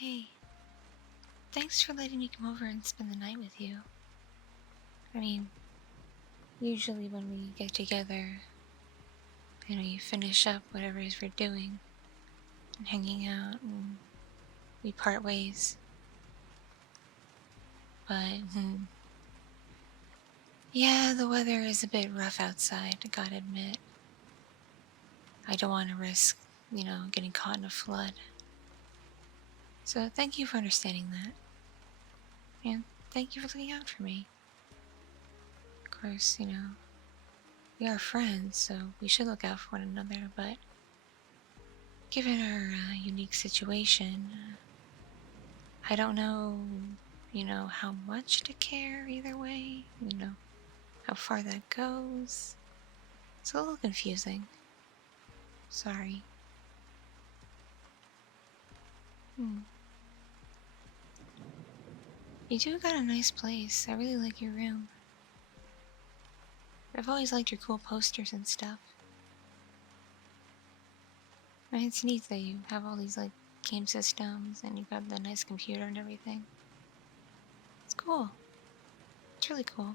Hey, thanks for letting me come over and spend the night with you. I mean, usually when we get together, you finish up whatever it is we're doing and hanging out and we part ways. But, yeah, the weather is a bit rough outside, I gotta admit. I don't want to risk, getting caught in a flood. So thank you for understanding that. And thank you for looking out for me. Of course, we are friends, so we should look out for one another, but given our unique situation, I don't know, how much to care either way, how far that goes. It's a little confusing. Sorry. Hmm. You do got a nice place. I really like your room. I've always liked your cool posters and stuff. And it's neat that you have all these, game systems and you've got the nice computer and everything. It's cool. It's really cool.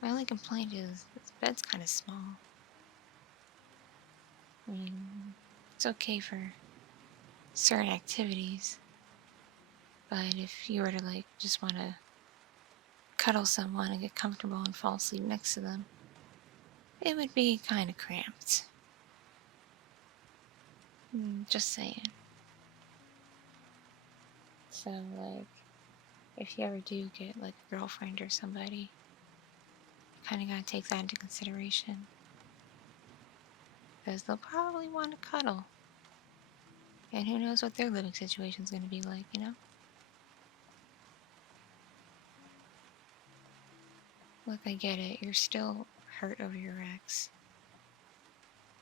My only complaint is this bed's kind of small. I mean, it's okay for certain activities, but if you were to just want to cuddle someone and get comfortable and fall asleep next to them, it would be kind of cramped. Just saying. So, if you ever do get a girlfriend or somebody, you kind of gotta take that into consideration, because they'll probably want to cuddle, and who knows what their living situation's gonna be like. Look, I get it. You're still hurt over your ex.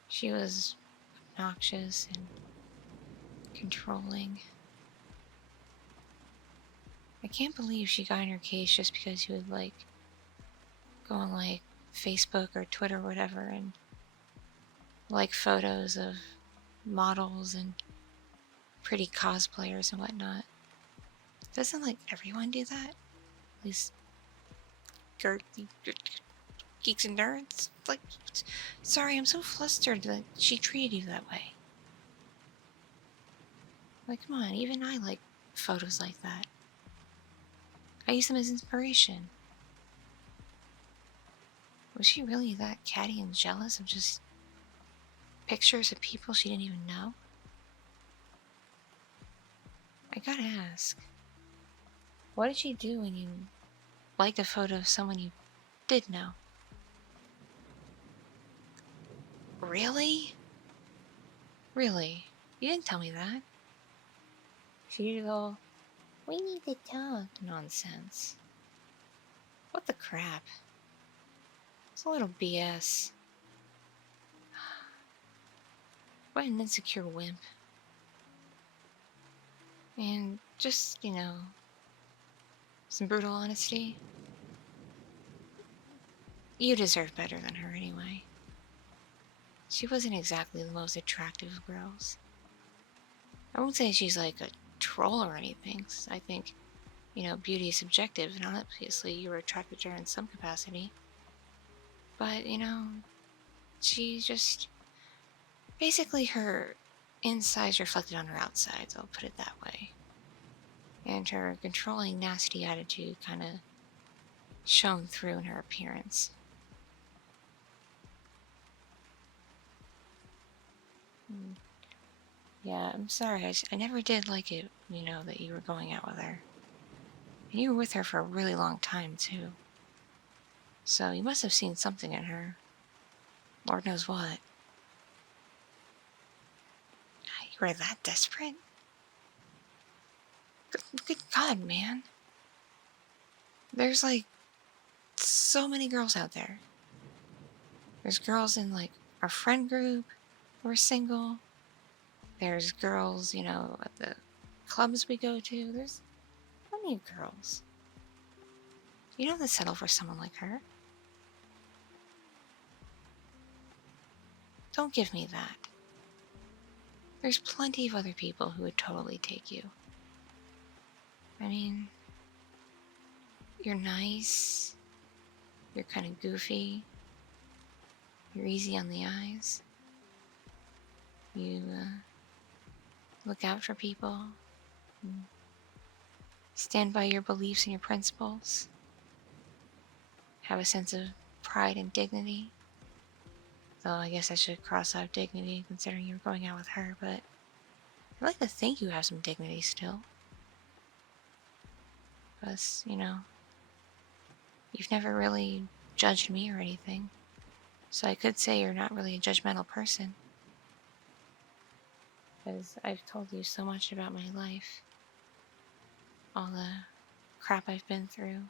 She was obnoxious and controlling. I can't believe she got in your case just because you would go on Facebook or Twitter or whatever and like photos of models and pretty cosplayers and whatnot. Doesn't everyone do that? At least geeks and nerds? Sorry, I'm so flustered that she treated you that way. Come on, even I like photos like that. I use them as inspiration. Was she really that catty and jealous of just pictures of people she didn't even know? I gotta ask, what did she do when you liked a photo of someone you did know? Really? Really? You didn't tell me that. She did all, we need to talk nonsense. What the crap? It's a little BS. What an insecure wimp. And just, some brutal honesty. You deserve better than her anyway. She wasn't exactly the most attractive of girls. I won't say she's a troll or anything. I think, beauty is subjective, and obviously you were attracted to her in some capacity. But, she just... Basically, her insides reflected on her outsides, I'll put it that way. And her controlling, nasty attitude kind of shone through in her appearance. Yeah, I'm sorry. I never did like it, that you were going out with her. And you were with her for a really long time, too. So you must have seen something in her. Lord knows what. You were that desperate? Good God, man. There's so many girls out there. There's girls in our friend group who are single. There's girls, at the clubs we go to. There's plenty of girls. You don't have to settle for someone like her. Don't give me that. There's plenty of other people who would totally take you. I mean, you're nice, you're kind of goofy, you're easy on the eyes, you look out for people, stand by your beliefs and your principles, have a sense of pride and dignity. Though I guess I should cross out dignity considering you're going out with her, but I'd like to think you have some dignity still. Because, you know, you've never really judged me or anything. So I could say you're not really a judgmental person. Because I've told you so much about my life. All the crap I've been through.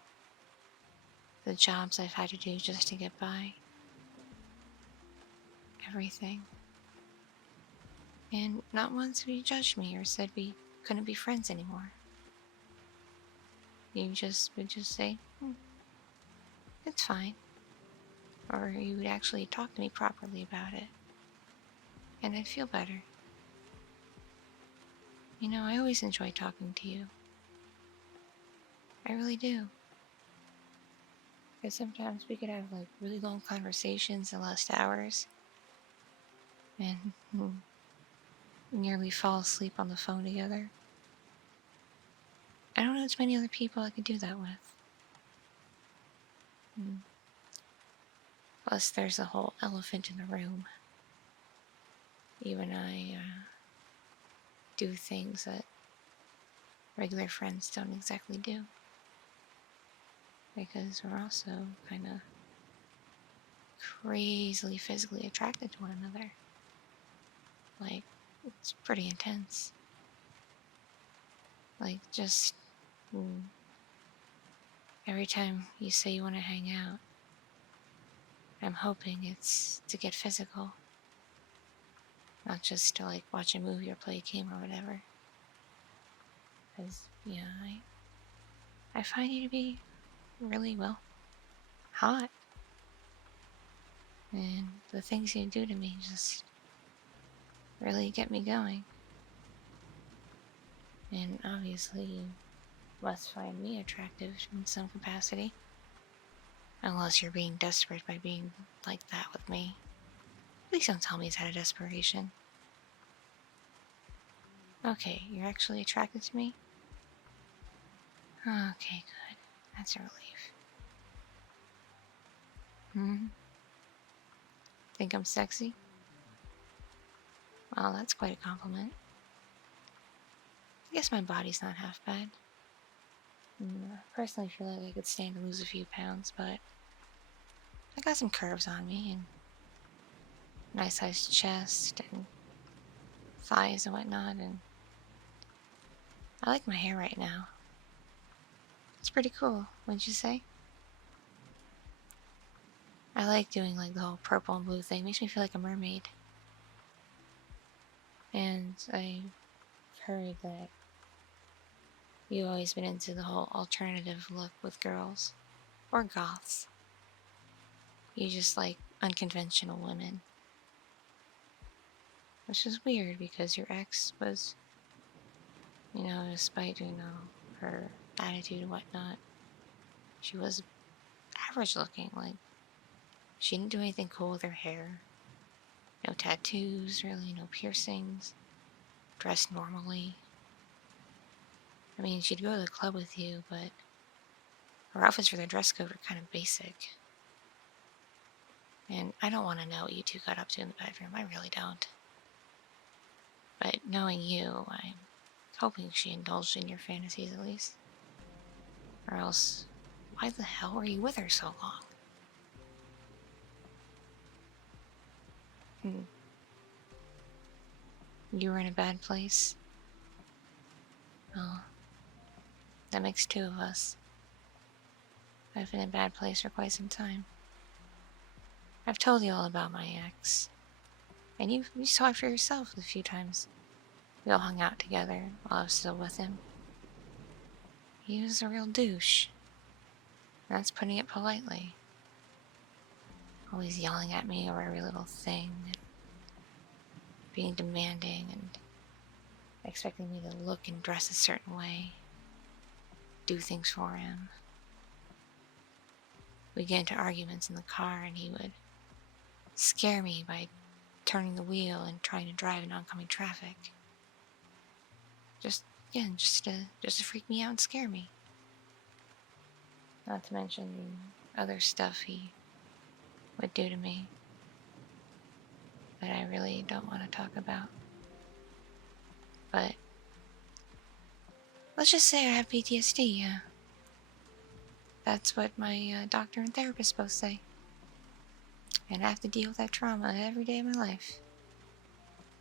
The jobs I've had to do just to get by. Everything. And not once have you judged me or said we couldn't be friends anymore. You would just say, it's fine. Or you would actually talk to me properly about it. And I'd feel better. You know, I always enjoy talking to you. I really do. Because sometimes we could have like really long conversations that last hours. And nearly fall asleep on the phone together. I don't know too many other people I could do that with. Plus, there's a whole elephant in the room. You and I do things that regular friends don't exactly do. Because we're also kind of crazily physically attracted to one another. Like, it's pretty intense. Like, just every time you say you want to hang out, I'm hoping it's to get physical. Not just to, like, watch a movie or play a game or whatever. Because, yeah, I find you to be really, well, hot. And the things you do to me just really get me going. And obviously you must find me attractive in some capacity. Unless you're being desperate by being like that with me. Please don't tell me it's out of desperation. Okay, you're actually attracted to me? Okay, good. That's a relief. Think I'm sexy? Well, that's quite a compliment. I guess my body's not half bad. I personally feel like I could stand to lose a few pounds, but I got some curves on me and nice sized chest and thighs and whatnot, and I like my hair right now. It's pretty cool, wouldn't you say? I like doing like the whole purple and blue thing. Makes me feel like a mermaid. And I've heard that you've always been into the whole alternative look with girls. Or goths. You just like unconventional women. Which is weird because your ex was, you know, despite, you know, her attitude and whatnot, she was average looking. Like, she didn't do anything cool with her hair. No tattoos, really, no piercings. Dressed normally. I mean, she'd go to the club with you, but her outfits for their dress code were kind of basic. And I don't want to know what you two got up to in the bedroom. I really don't. But knowing you, I'm hoping she indulged in your fantasies at least. Or else, why the hell were you with her so long? You were in a bad place? Oh, that makes two of us. I've been in a bad place for quite some time. I've told you all about my ex. And you saw it for yourself a few times. We all hung out together while I was still with him. He was a real douche. That's putting it politely. Always yelling at me over every little thing. being demanding and expecting me to look and dress a certain way, do things for him. We'd get into arguments in the car and he would scare me by turning the wheel and trying to drive in oncoming traffic. Just to freak me out and scare me. Not to mention the other stuff he would do to me that I really don't want to talk about. But let's just say I have PTSD, yeah. That's what my doctor and therapist both say. And I have to deal with that trauma every day of my life.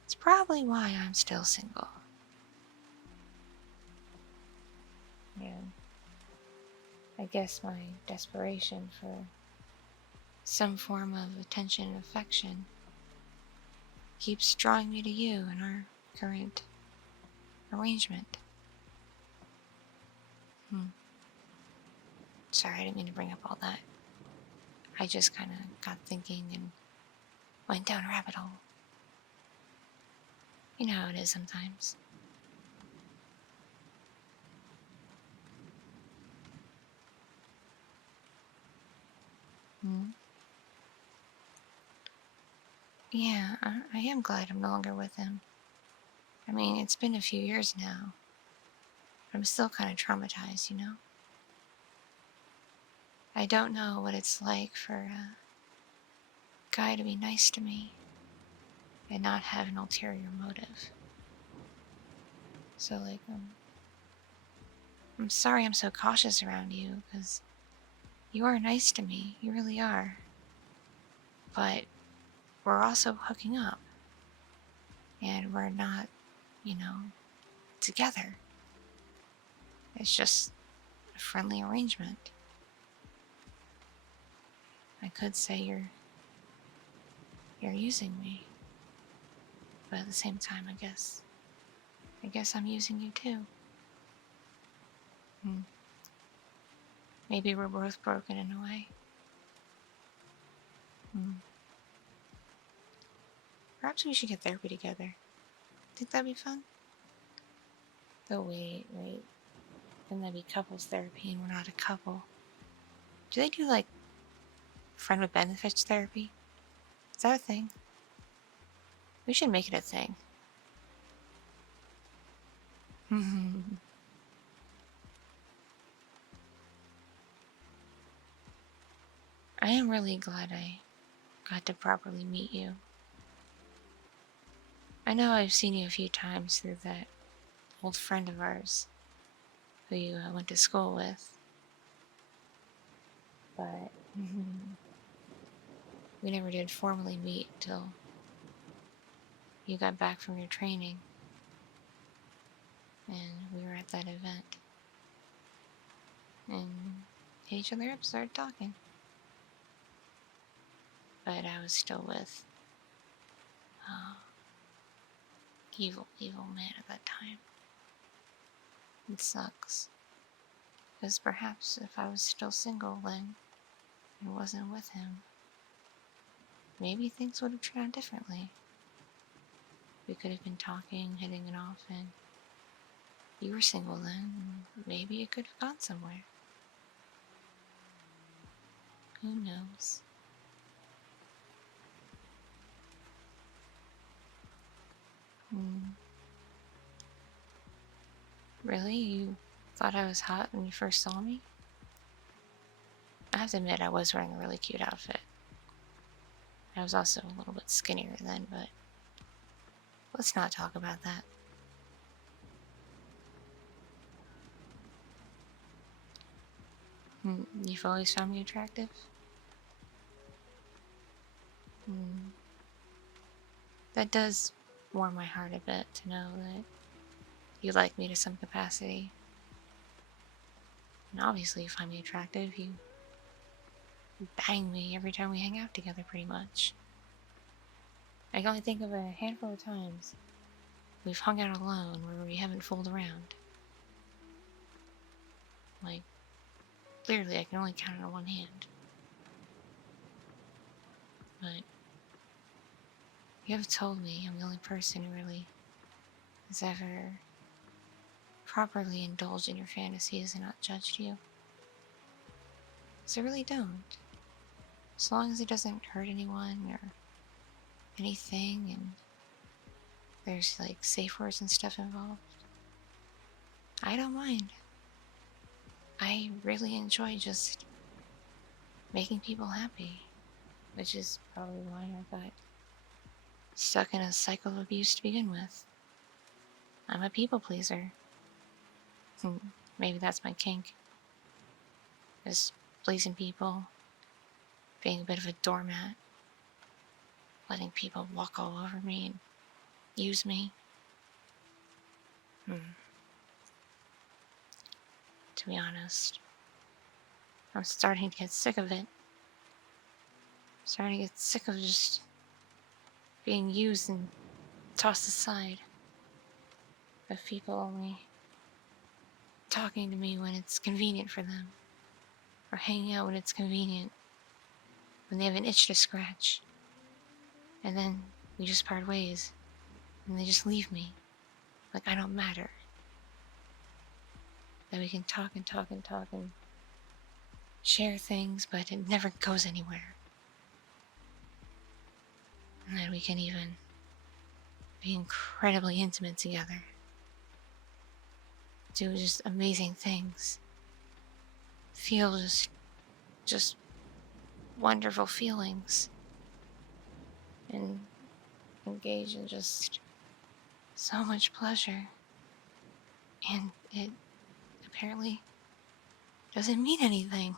It's probably why I'm still single. And I guess my desperation for some form of attention and affection keeps drawing me to you in our current arrangement. Sorry, I didn't mean to bring up all that. I just kind of got thinking and went down a rabbit hole. You know how it is sometimes. Yeah, I am glad I'm no longer with him. I mean, it's been a few years now. But I'm still kind of traumatized, you know? I don't know what it's like for a guy to be nice to me and not have an ulterior motive. So, like, I'm sorry I'm so cautious around you, because you are nice to me. You really are. But we're also hooking up. And we're not, together. It's just a friendly arrangement. I could say you're using me. But at the same time, I guess I'm using you too. Maybe we're both broken in a way. Perhaps we should get therapy together. Think that'd be fun? Oh, wait. Then that'd be couples therapy and we're not a couple. Do they do, like, friend with benefits therapy? Is that a thing? We should make it a thing. I am really glad I got to properly meet you. I know I've seen you a few times through that old friend of ours who you went to school with. But we never did formally meet till you got back from your training. And we were at that event. And hit each other up, started talking. But I was still with evil man at that time. It sucks. Because perhaps if I was still single then and wasn't with him, maybe things would have turned out differently. We could have been talking, hitting it off, and you were single then, and maybe it could have gone somewhere. Who knows? Really? You thought I was hot when you first saw me? I have to admit, I was wearing a really cute outfit. I was also a little bit skinnier then, but let's not talk about that. You've always found me attractive? That does warm my heart a bit to know that you like me to some capacity. And obviously you find me attractive. You bang me every time we hang out together, pretty much. I can only think of a handful of times we've hung out alone where we haven't fooled around. Like, clearly I can only count it on one hand. But You have told me I'm the only person who really has ever properly indulged in your fantasies and not judged you. So I really don't. As long as it doesn't hurt anyone or anything and there's like safe words and stuff involved, I don't mind. I really enjoy just making people happy, which is probably why I got stuck in a cycle of abuse to begin with. I'm a people pleaser. Maybe that's my kink. Just pleasing people, being a bit of a doormat, letting people walk all over me and use me. To be honest, I'm starting to get sick of it. Starting to get sick of just being used and tossed aside. Of people only talking to me when it's convenient for them. Or hanging out when it's convenient. When they have an itch to scratch. And then we just part ways. And they just leave me. Like I don't matter. That we can talk and talk and talk and share things, but it never goes anywhere. And that we can even be incredibly intimate together. Do just amazing things. Feel just wonderful feelings. And engage in just so much pleasure. And it apparently doesn't mean anything.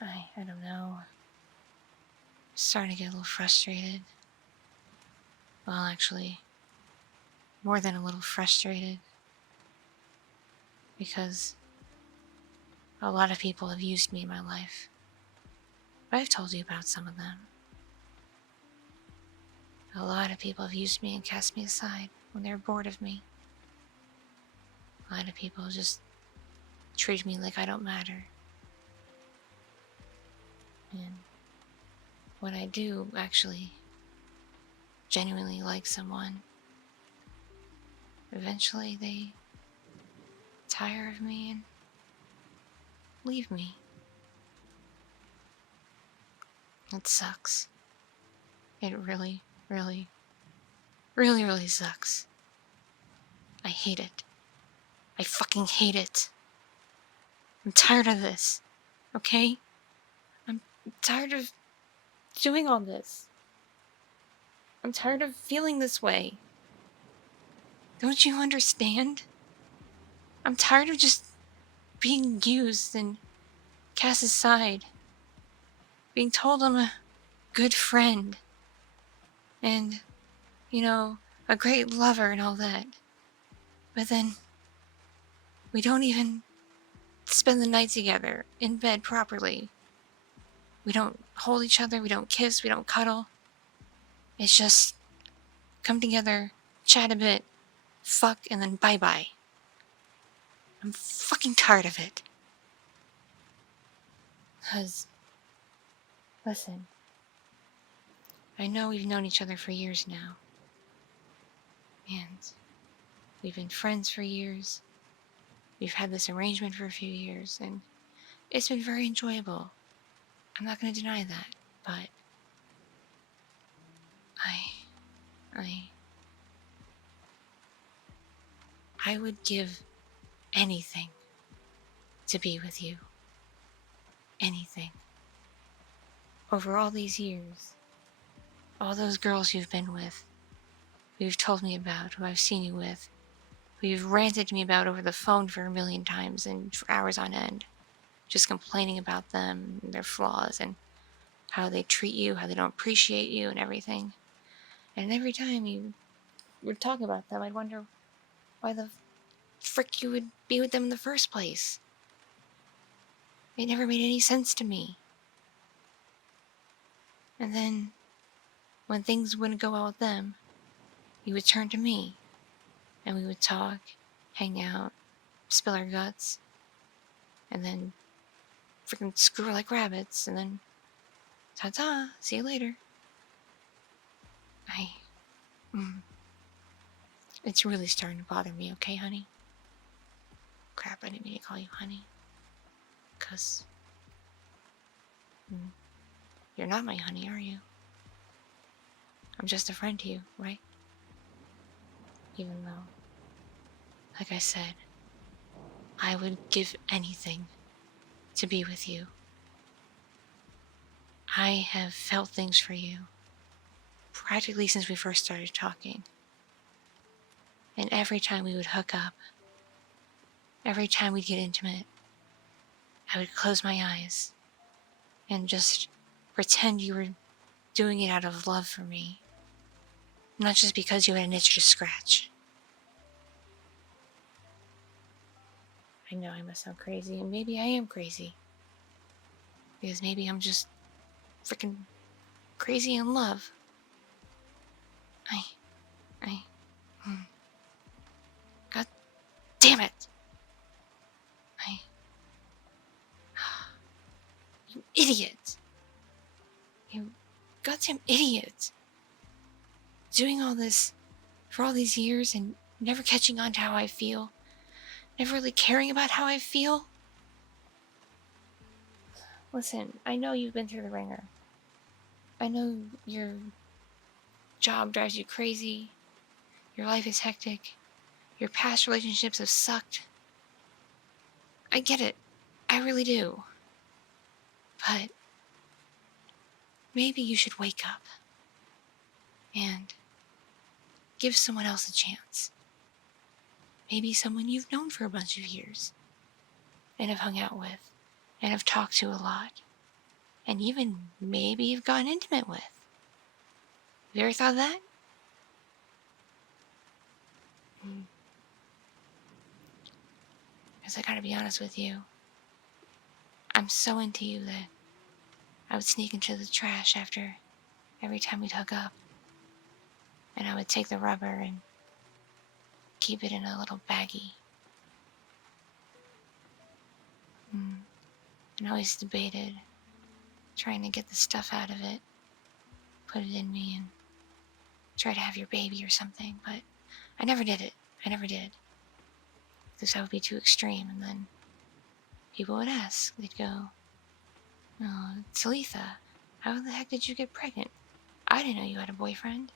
I don't know. I'm starting to get a little frustrated. Well, actually, more than a little frustrated. Because a lot of people have used me in my life. But I've told you about some of them. A lot of people have used me and cast me aside when they're bored of me. A lot of people just treat me like I don't matter. And when I do actually genuinely like someone, eventually they tire of me and leave me. It sucks. It really, really, really, really sucks. I hate it. I fucking hate it. I'm tired of this. Okay? I'm tired of doing all this. I'm tired of feeling this way. Don't you understand? I'm tired of just being used and cast aside. Being told I'm a good friend. And, a great lover and all that. But then, we don't even spend the night together in bed properly. We don't hold each other, we don't kiss, we don't cuddle. It's just come together, chat a bit, fuck, and then bye-bye. I'm fucking tired of it. 'Cause, listen, I know we've known each other for years now. And we've been friends for years. We've had this arrangement for a few years, and it's been very enjoyable. I'm not going to deny that, but I would give anything to be with you. Anything. Over all these years, all those girls you've been with, who you've told me about, who I've seen you with, who you've ranted to me about over the phone for a million times and for hours on end, just complaining about them, and their flaws, and how they treat you, how they don't appreciate you, and everything. And every time you would talk about them, I'd wonder why the frick you would be with them in the first place. It never made any sense to me. And then, when things wouldn't go well with them, you would turn to me, and we would talk, hang out, spill our guts, and then freaking screw like rabbits, and then ta-ta, see you later. It's really starting to bother me, okay, honey? Crap, I didn't mean to call you honey. 'Cause you're not my honey, are you? I'm just a friend to you, right? Even though, like I said, I would give anything to be with you. I have felt things for you practically since we first started talking. And every time we would hook up, every time we'd get intimate, I would close my eyes and just pretend you were doing it out of love for me. Not just because you had an itch to scratch. I know I must sound crazy, and maybe I am crazy. Because maybe I'm just freaking crazy in love. God damn it! You idiot! You goddamn idiot! Doing all this for all these years and never catching on to how I feel. Never really caring about how I feel. Listen, I know you've been through the ringer. I know your job drives you crazy. Your life is hectic. Your past relationships have sucked. I get it. I really do. But maybe you should wake up and give someone else a chance. Maybe someone you've known for a bunch of years and have hung out with and have talked to a lot and even maybe you've gotten intimate with. Have you ever thought of that? Because I gotta be honest with you, I'm so into you that I would sneak into the trash after every time we'd hook up. And I would take the rubber and keep it in a little baggie. And I always debated trying to get the stuff out of it, put it in me, and try to have your baby or something, but I never did it. I never did. Because that would be too extreme, and then people would ask. They'd go, "Oh, Talitha, how the heck did you get pregnant? I didn't know you had a boyfriend."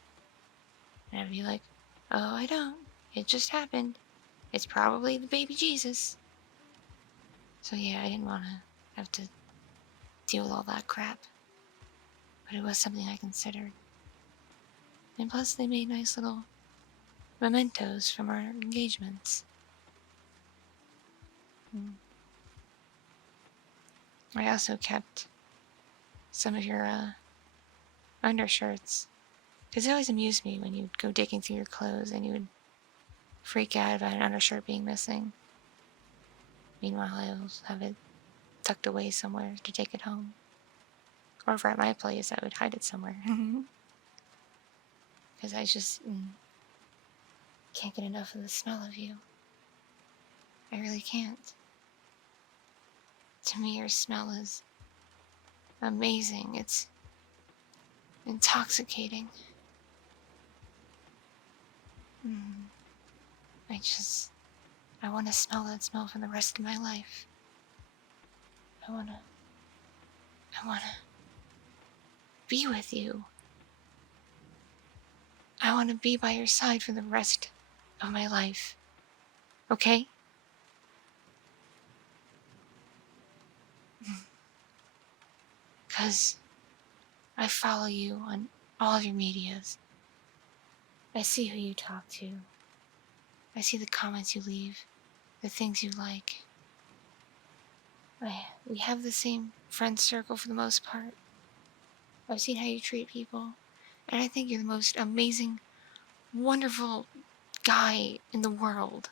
And I'd be like, "Oh, I don't. It just happened. It's probably the baby Jesus." So yeah, I didn't want to have to deal with all that crap. But it was something I considered. And plus they made nice little mementos from our engagements. I also kept some of your undershirts. Because it always amused me when you'd go digging through your clothes and you would freak out about an undershirt being missing. Meanwhile, I will have it tucked away somewhere to take it home. Or if we're at my place, I would hide it somewhere. Because I just can't get enough of the smell of you. I really can't. To me, your smell is amazing. It's intoxicating. I want to smell that smell for the rest of my life. I want to be with you. I want to be by your side for the rest of my life. Okay? Because I follow you on all of your medias. I see who you talk to. I see the comments you leave, the things you like. We have the same friend circle for the most part. I've seen how you treat people, and I think you're the most amazing, wonderful guy in the world.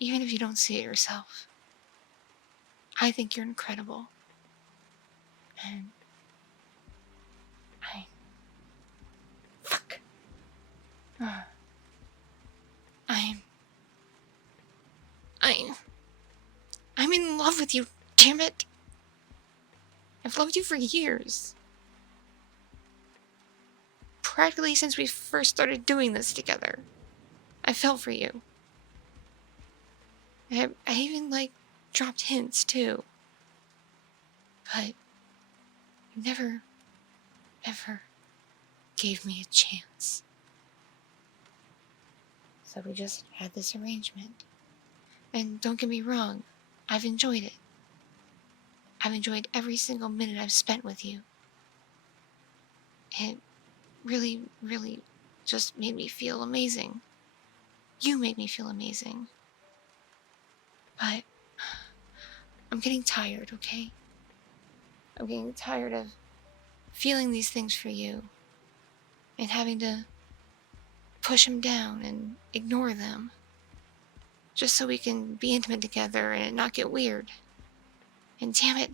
Even if you don't see it yourself. I think you're incredible. And Fuck. I'm in love with you, Damn it! I've loved you for years. Practically since we first started doing this together. I fell for you. I even, like, dropped hints, too. But you never, ever gave me a chance. So we just had this arrangement. And don't get me wrong, I've enjoyed it. I've enjoyed every single minute I've spent with you. It really, really just made me feel amazing. You made me feel amazing. But I'm getting tired, okay? I'm getting tired of feeling these things for you and having to push them down and ignore them just so we can be intimate together and not get weird. And damn it,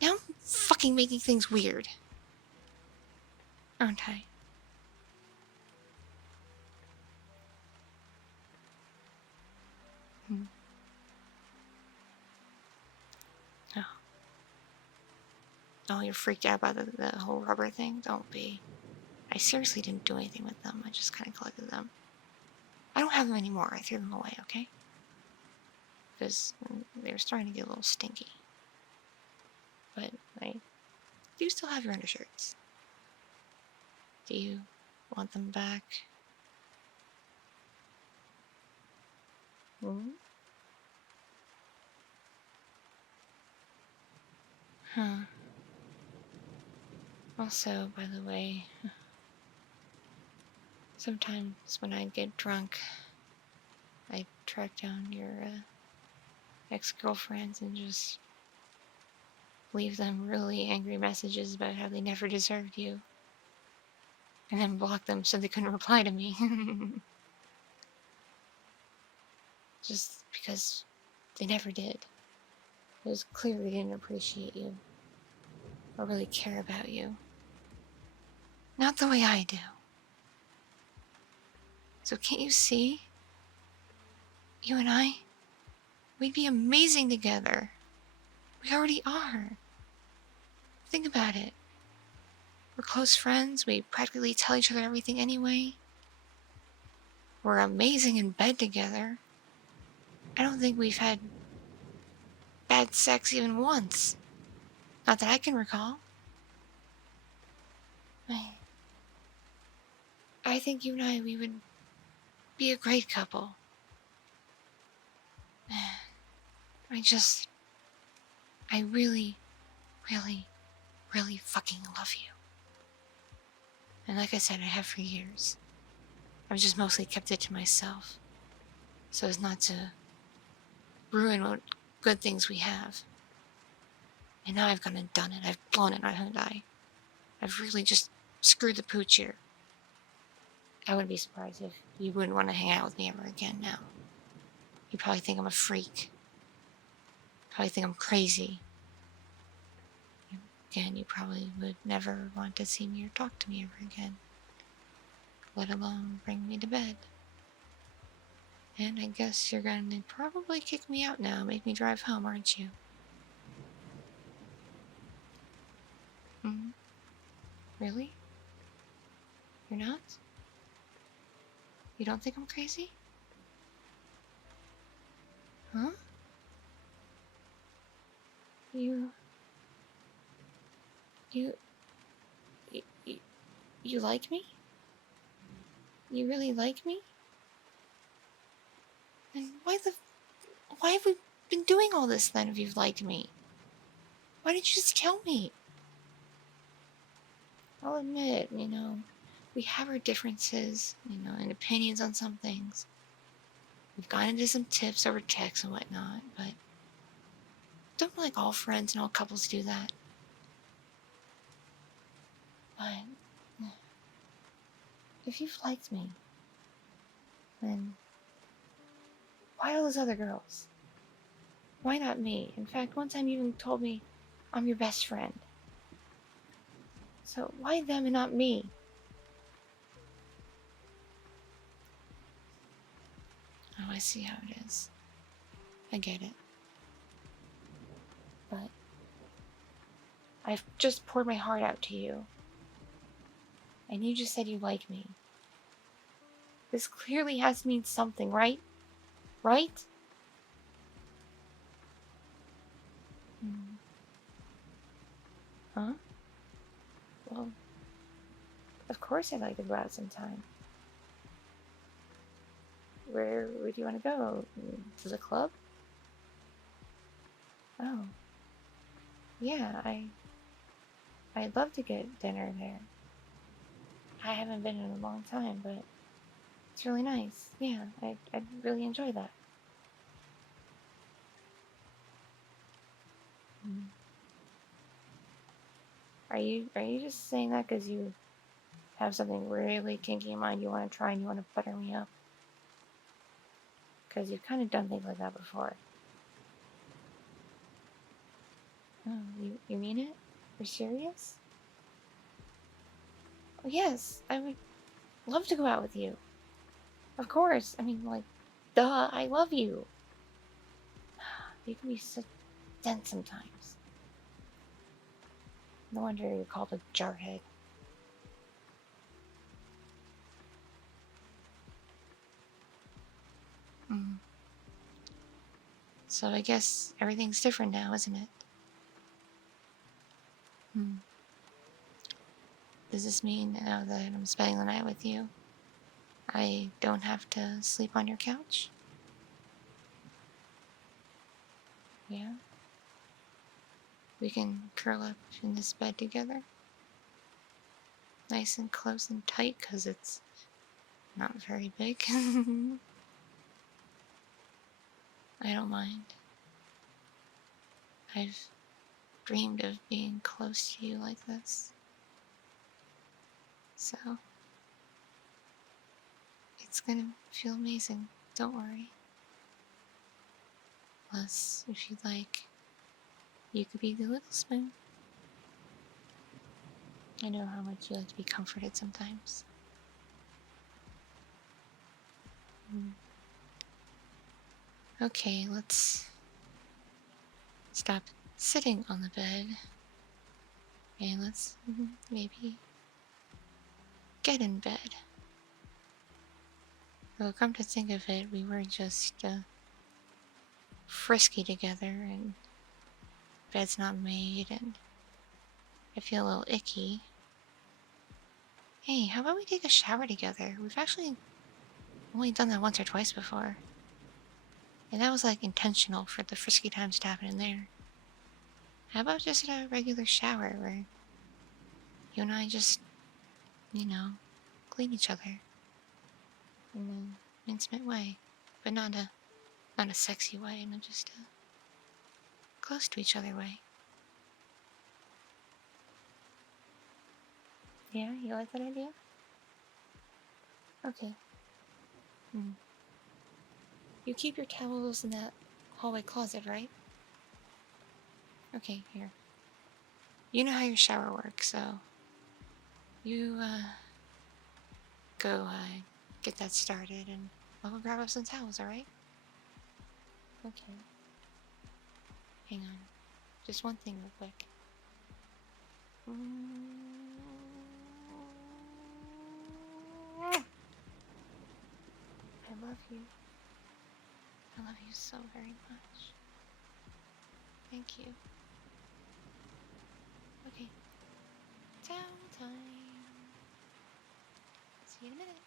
now I'm fucking making things weird. Aren't I? Oh. Oh, you're freaked out about the whole rubber thing? Don't be. I seriously didn't do anything with them. I just kind of collected them. I don't have them anymore. I threw them away, okay? Because they were starting to get a little stinky. But I do still have your undershirts. Do you want them back? Hmm? Huh. Also, by the way, sometimes when I get drunk, I track down your ex-girlfriends and just leave them really angry messages about how they never deserved you. And then block them so they couldn't reply to me. Just because they never did. It was clear they didn't appreciate you or really care about you. Not the way I do. So can't you see? You and I, we'd be amazing together. We already are. Think about it. We're close friends. We practically tell each other everything anyway. We're amazing in bed together. I don't think we've had bad sex even once. Not that I can recall. I think you and I, we would be a great couple. I really, really, really fucking love you. And like I said, I have for years. I've just mostly kept it to myself, so as not to ruin what good things we have. And now I've gone and done it. I've blown it, haven't I? I've really just screwed the pooch here. I wouldn't be surprised if you wouldn't want to hang out with me ever again now. You probably think I'm a freak. Probably think I'm crazy. Again, you probably would never want to see me or talk to me ever again. Let alone bring me to bed. And I guess you're gonna probably kick me out now, make me drive home, aren't you? Hmm? Really? You're not? You don't think I'm crazy? Huh? You... You... You like me? You really like me? Then why have we been doing all this then if you've liked me? Why didn't you just tell me? I'll admit, we have our differences, and opinions on some things. We've gone into some tips over text and whatnot, but don't like all friends and all couples do that. But if you've liked me, then why all those other girls? Why not me? In fact, one time you even told me I'm your best friend. So why them and not me? Oh, I see how it is. I get it. but I've just poured my heart out to you. And you just said you like me. This clearly has to mean something, right? Right? Huh? Well, of course I'd like to go out sometime. Where do you want to go? To the club? Oh. Yeah, I'd love to get dinner there. I haven't been in a long time, but it's really nice. Yeah, I'd really enjoy that. Are you just saying that because you have something really kinky in mind you want to try and you want to butter me up? Because you've kind of done things like that before. Oh, you mean it? You're serious? Oh, yes, I would love to go out with you. Of course. I mean, like, duh, I love you. You can be so dense sometimes. No wonder you're called a jarhead. So I guess everything's different now, isn't it? Does this mean now that I'm spending the night with you, I don't have to sleep on your couch? Yeah? We can curl up in this bed together? Nice and close and tight, because it's not very big. I don't mind. I've dreamed of being close to you like this. So, it's gonna feel amazing. Don't worry. Plus, if you'd like, you could be the little spoon. I know how much you like to be comforted sometimes. Okay, let's stop sitting on the bed. And let's maybe get in bed. Though, come to think of it, we were just frisky together, and bed's not made, and I feel a little icky. Hey, how about we take a shower together? We've actually only done that once or twice before. And that was like intentional for the frisky times to happen in there. How about just a regular shower where you and I just, clean each other in an intimate way, but not a sexy way, not just a close to each other way. Yeah, you like that idea? Okay. You keep your towels in that hallway closet, right? Okay, here. You know how your shower works, so you go get that started, and I'll go grab up some towels, alright? Okay. Hang on. Just one thing real quick. I love you. I love you so very much. Thank you. Okay. Towel time. See you in a minute.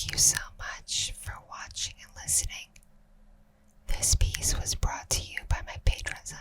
Thank you so much for watching and listening. This piece was brought to you by my patrons on